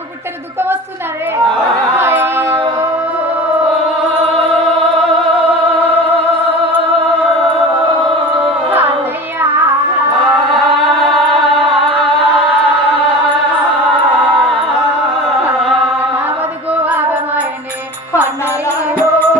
నాకు పుట్టని దుఃఖం వస్తున్నదే. పెళ్ళి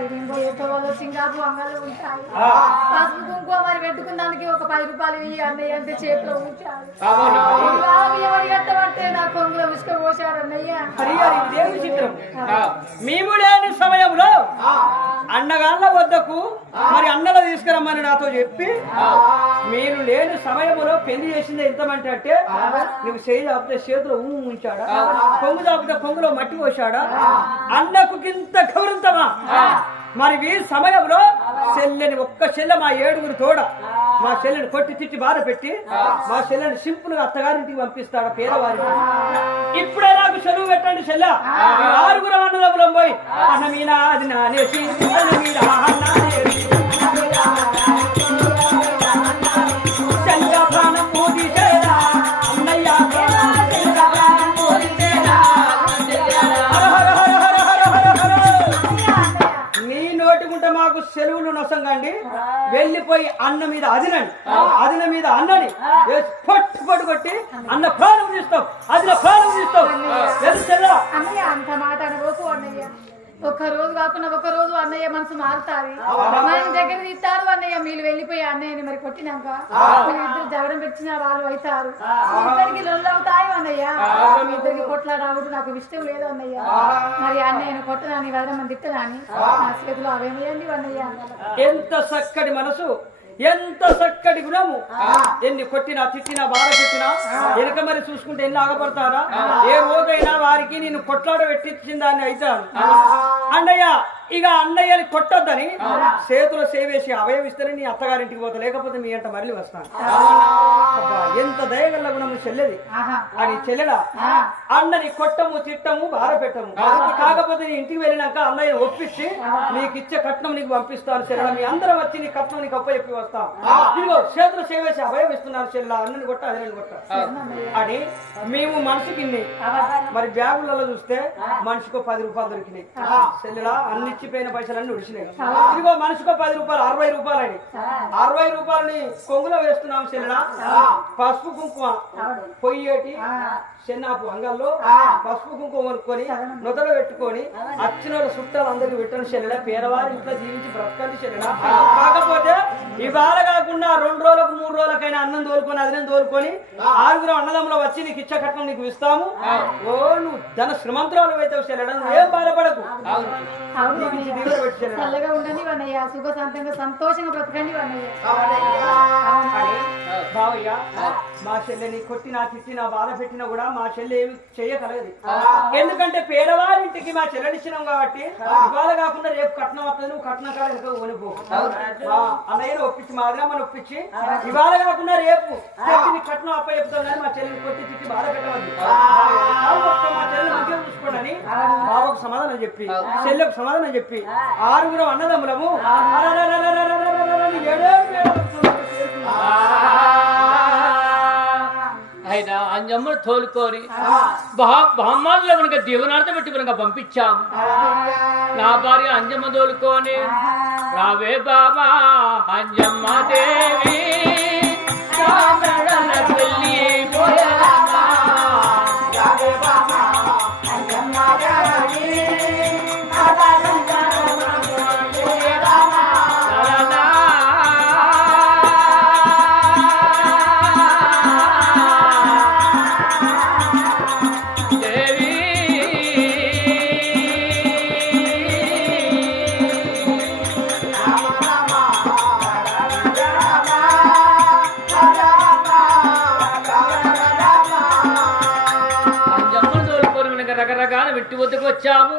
మరి నేను పోయేతో సింగాపు అంగళ్ళు ఉంటాయి పసుపు కుంకుమ మరి పెట్టుకున్నానికి ఒక పది రూపాయలు ఇయ్యి అన్నయ్య అంటే చేతిలో ఉంచారు. ఎవరి కట్టమంటే నా కొంగులో ఉసుక అన్నయ్య. మేము లేని సమయంలో అన్నగాళ్ళ వద్దకు మరి అన్నల తీసుకురమ్మని నాతో చెప్పి మీరు లేని సమయంలో పెళ్ళి చేసింది ఎంతమంటే అంటే నువ్వు చేయి చాపితే చేతిలో ఊ ఉంచాడా? కొంగు చాపితే కొంగులో మట్టి పోశాడా? అన్నకు కింత గౌరవంతమా? మరి ఈ సమయంలో చెల్లెని ఒక్క చెల్లె మా ఏడుగురు తోడ. మా చెల్లెని కొట్టి తిట్టి బాధ పెట్టి మా చెల్లెని సింపుల్గా అత్తగారింటికి పంపిస్తాడా పేదవారికి. ఇప్పుడే నాకు చెరువు పెట్టండి చెల్ల. ఆరుగురు అన్నదమ్ములం పోయి అన్న మీనా అది నానేసి అన్న మీనా నానేసి మాకు సెలవులు నొసంగండి వెళ్ళిపోయి అన్న మీద అదినండి అదిన మీద అన్నని. పట్టు పట్టు కొట్టి అన్న ప్రాణం తీస్తాం. అదిన ప్రాణం తీస్తాం. అంత మాట ఒక్క రోజు కాకుండా ఒక రోజు అన్నయ్య మనసు మారుతాది. మన దగ్గర తీస్తారు అన్నయ్య మీరు వెళ్ళిపోయి అన్నయ్యని మరి కొట్టినాక. ఇద్దరు జగడం పెట్టిన వాళ్ళు అవుతారు. ఇద్దరికి లొల్లు అవుతాయి అన్నయ్య. మీ ఇద్దరికి కొట్లాడావుడు నాకు ఇష్టం లేదు అన్నయ్య. మరి అన్నయ్యను కొట్టదాని వదలమని తిట్టదాని నా చేతిలో అవేమియండి అన్నయ్య. ఎంత చక్కటి మనసు ఎంత చక్కటి గుణము. ఎన్ని కొట్టినా తిట్టినా బాధ పెట్టినా వెనక మరి చూసుకుంటే ఎన్ని ఆగపడతారా? ఏ రోజైనా వారికి నేను కొట్లాడ పెట్టించిన దాన్ని అవుతాను అన్నయ్య ఇక అన్నయ్యని కొట్టొద్దని చేతుల సేవేసి అవయవిస్తేనే నీ అత్తగారింటికి పోతా లేకపోతే మీ అంట మరలి వస్తాను అబ్బా, ఎంత దయగల్ల గుణము చెల్లెది. అని చెల్లెడా అన్నని కొట్టము తిట్టము బాధ పెట్టము కాకపోతే నీ ఇంటికి వెళ్ళినాక అన్నయ్య ఒప్పించి నీకు ఇచ్చే కట్నం నీకు పంపిస్తాను చెల్లెడ మీ అందరం వచ్చి నీ కట్నం నీకు అప్ప చెప్పి వస్తాం ఇదిగో చేతులు సేవేసి అభయం ఇస్తున్నారు చెల్లెల. అన్నని కొట్ట అదని కొట్ట. అని మేము మనిషికి. మరి బ్యాగులలో చూస్తే మనిషికో పది రూపాయలు దొరికినాయి. చెల్లెలా అన్ని ఇచ్చిపోయిన పైసలన్నీ ఉడిచినాయి. ఇదిగో మనిషికో పది రూపాయలు అరవై రూపాయలు అని అరవై రూపాయలని కొంగులో వేస్తున్నాం చెల్లెలా పసుపు కుంకుమ పొయ్యేటి చెన్నాపు అంగల్లో పసుపు కుంకుమ కొనుక్కొని నొదలు పెట్టుకొని అచ్చిన వాళ్ళ చుట్టాలు అందరికి పెట్టిన చెల్లెల పేదవారి ఇంట్లో జీవించి బ్రతకండి చెల్లెల కాకపోతే ఇవాళ కాకుండా రెండు రోజులకు మూడు రోజులకైనా అన్నం తోలుకొని అదనం తోలుకొని ఆరుగురు అన్నదమ్ములు వచ్చి నీకు ఇచ్చే కట్నం నీకు ఇస్తాము. ఓ నువ్వు ధన శ్రీమంతురాలు అయితే చెల్లెడ ఏం బాధపడకు. చల్లగా ఉండండి వన్నయ్య. సుఖ శాంతంగా సంతోషంగా బ్రతకండి వన్నయ్య. బావయ్య మా చెల్లెని కొట్టినా తిట్టినా బాధ పెట్టినా కూడా మా చెల్లె ఏమి చేయగలదు. ఎందుకంటే పేదవారింటికి మా చెల్లెనిచ్చినాం కాబట్టి ఇవాళ కాకుండా రేపు కట్నం వస్తుంది నువ్వు కట్నం కాడ వెనక కొనుక్కో. అన్నయ్యను ఒప్పించి మా అదనమ్మని ఒప్పించి ఇవాళ కాకుండా రేపు కట్నం అప్ప చెప్తాం కానీ మా చెల్లిని కొట్టి తిట్టి బాధ పెట్టవద్దు. మా చూసుకోండి బాబుకు సమాధానం చెప్పి చెల్లెకు సమాధానం చెప్పి ఆరుగురు అన్నదమ్ములము ఆయన అంజమ్ములు కనుక దీవనార్థం పెట్టి కనుక పంపించాం నా భార్య అంజమ్మ తోలుకొని రావే బాబా అంజమ్మ దేవి ఇంటి వద్దకు వచ్చాము.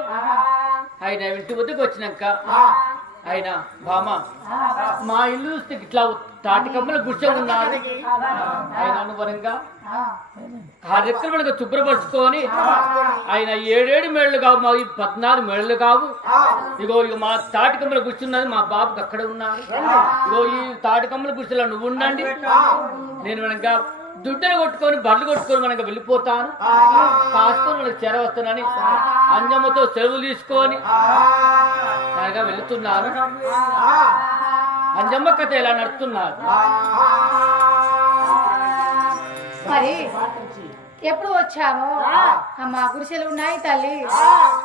ఆయన ఇంటి వద్దకు వచ్చినాక ఆయన బామ మా ఇల్లు చూస్తే ఇట్లా తాటికమ్మల గుర్చ ఆయన అనువరంగా ఆ శుభ్రపరుచుకొని ఆయన ఏడేడు మేళ్ళు కావు మా పద్నాలుగు మేళ్ళు కావు. ఇగో ఇక మా తాటికమ్మల కూర్చున్నది మా బాబుకి అక్కడ ఉన్నారు. ఇగో ఈ తాటికమ్మల గుర్చులో నువ్వు ఉండండి. నేను వెనక దుడ్డలు కొట్టుకొని బట్టలు కొట్టుకొని మనకు వెళ్ళిపోతాను. కాసుకొని మనకు చెర వస్తానని అంజమ్మతో సెలవులు తీసుకొని అనగా వెళుతున్నారు అంజమ్మ కథ ఇలా నడుస్తున్నారు? మరి ఎప్పుడు వచ్చాము అమ్మ గుడిసెలు ఉన్నాయి తల్లి.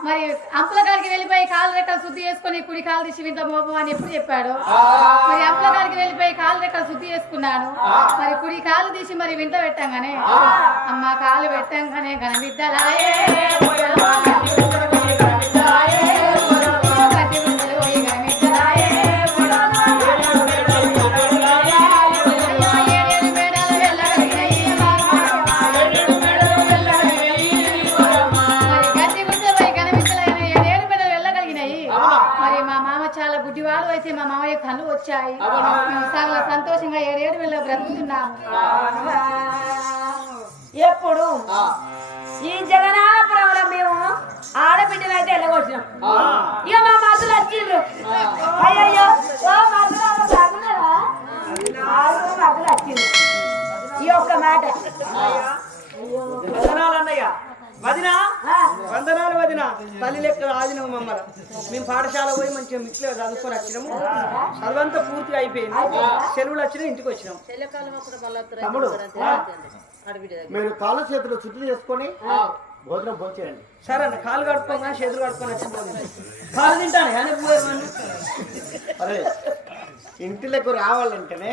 మరి అంపుల కాడికి వెళ్ళిపోయి కాలు రెక్కలు శుద్ధి చేసుకుని కుడి కాలు తీసి వింత మోపం అని ఎప్పుడు చెప్పాడు? మరి అంపుల కాడికి వెళ్ళిపోయి కాలు రెక్కలు శుద్ధి చేసుకున్నాను మరి కుడి కాలు తీసి మరి వింత పెట్టంగానే అమ్మ కాలు పెట్టంగానే గణవిద్దలాయే కళ్ళు వచ్చాయి. చాలా సంతోషంగా ఏడేడు వెళ్ళ బ్రతుకుతున్నాము ఎప్పుడు? ఈ జగన్నాపురంలో మేము ఆడబిడ్డలు అయితే వెళ్ళగొచ్చినాం ఇక మా మతులు వచ్చిండ్రు. మతులు వచ్చిండ్రు. ఈ ఒక్క మాట. వదినా. వందనాలు వదిన. తల్లి లెక్క ఆదినవు మమ్మల్ని. మేము పాఠశాల పోయి మంచిగా మిక్స్లో చదువుకొని వచ్చినాము. చదువంతా పూర్తిగా అయిపోయింది. సెలవులు వచ్చినా ఇంటికి వచ్చినాం. తమ్ముడు మీరు కాళ్ళ చేతులు శుద్ధి చేసుకొని భోజనం భోంచేయండి సరే అన్న కాలు కడుక్కోగా చేతులు కడుక్కొని వచ్చింది? కాలు తింటాను కానీ పోయేవాడిని అరే ఇంటిలోకి రావాలంటేనే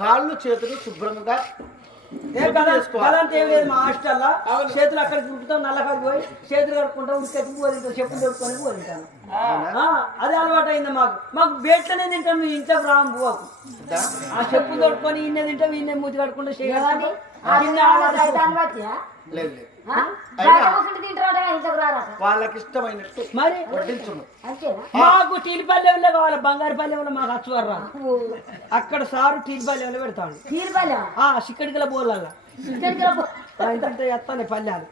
కాళ్ళు చేతులు శుభ్రంగా కదంటే ఏం లేదు మా హాస్టల్లో. చేతులు అక్కడికి ఉరుకుతాం నల్లకాడికి పోయి చేతులు కడుక్కుంటాం ఉరికెత్తి పోలింటాం చెప్పులు దొరుకుకొని పోలింటాను అదే అలవాటు అయింది మాకు. మాకు బేట్లనే తింటాం నువ్వు ఇంట్లోకి రాము పోకు ఆ చెప్పులు దొరుకుని ఇన్నే తింటాం ఇన్నే మూతి కడుకుంటా ఏమండి? చేయగలుగుతాం వాళ్ళకి ఇష్టమైనట్టు మరి? వడ్డించును. అంతేనా? మాకు కావాలి బంగారు పల్లెంలో మాకు అచ్చువారు రాదు అక్కడ సారు టీలు పల్లెంలో పెడతాడు. ఆ సిక్కడికల బోర్లల్లా ఇక్కడికి రా పో. ఇంత ఎత్తానే పల్లెలు.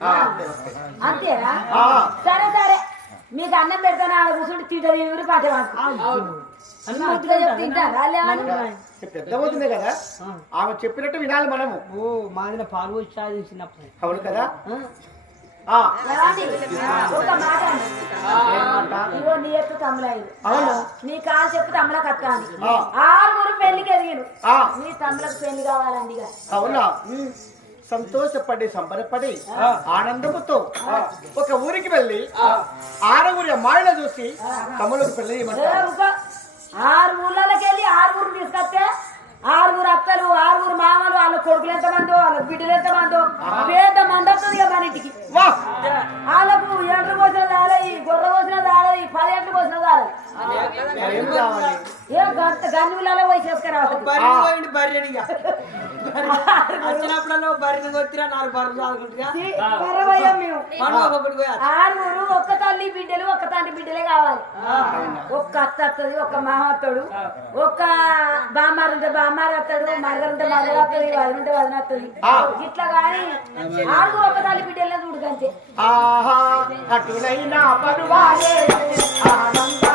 అంతేనా? ఆ, సరే సరే. మీకు అన్నం పెడతాను? ఆడ కూర్చుంటే తింటారు ఎవరు పాటేవాడు ముద్దుగా చెప్తే తింటారా? లేవని పెద్ద వదినే కదా? ఆమె చెప్పినట్టు వినాలి మనము. ఓ మాదిన పాలు వచ్చి తాగి చిన్నప్పుడు అవును కదా? ఒక మాట అండి. ఏమంట? ఇగో నీ ఎత్తు కాలు చెప్పు. ఆరుగురు పెళ్ళికి ఎదిగిరు. నీ తమ్ములకు పెళ్ళి కావాలండి అవునా? సంతోషపడి సంబరపడి ఆనందముతో ఒక ఊరికి వెళ్ళి ఆరుగురి అమ్మాయిల చూసి తమ్ములకు పెళ్ళి. ఆరు ఊళ్ళకి వెళ్ళి ఆరుగురు తీసుకొస్తే ఆరుగురు అత్తలు ఆరుగురు మామలు వాళ్ళ కొడుకులు ఎంతమందో వాళ్ళ బిడ్డలు ఎంతమందో గన్నులలో పోయి చేసుకురావాలి. వచ్చినప్పుడల్లా బర్రెని కొట్టిరా నాలుగు బర్రెలు సాదుకుంటుగా పరవయ్యం మేము. ఆరుగురు ఒక్క తల్లి బిడ్డలు ఒక్క తండ్రి బిడ్డలే కావాలి. ఒక్క అత్త వస్తుంది ఒక్క మామ వస్తాడు ఒక్క బామ్మారు ఉంటే బామ్మారు వస్తాడు మరగరు ఉంటే మరగరు వస్తుంది వదిన వస్తుంది ఇట్లా కానీ ఆరుగురు ఒక్క తల్లి బిడ్డలే చూడు అంతే ఆహా అటులైనా పరువాలే ఆనందా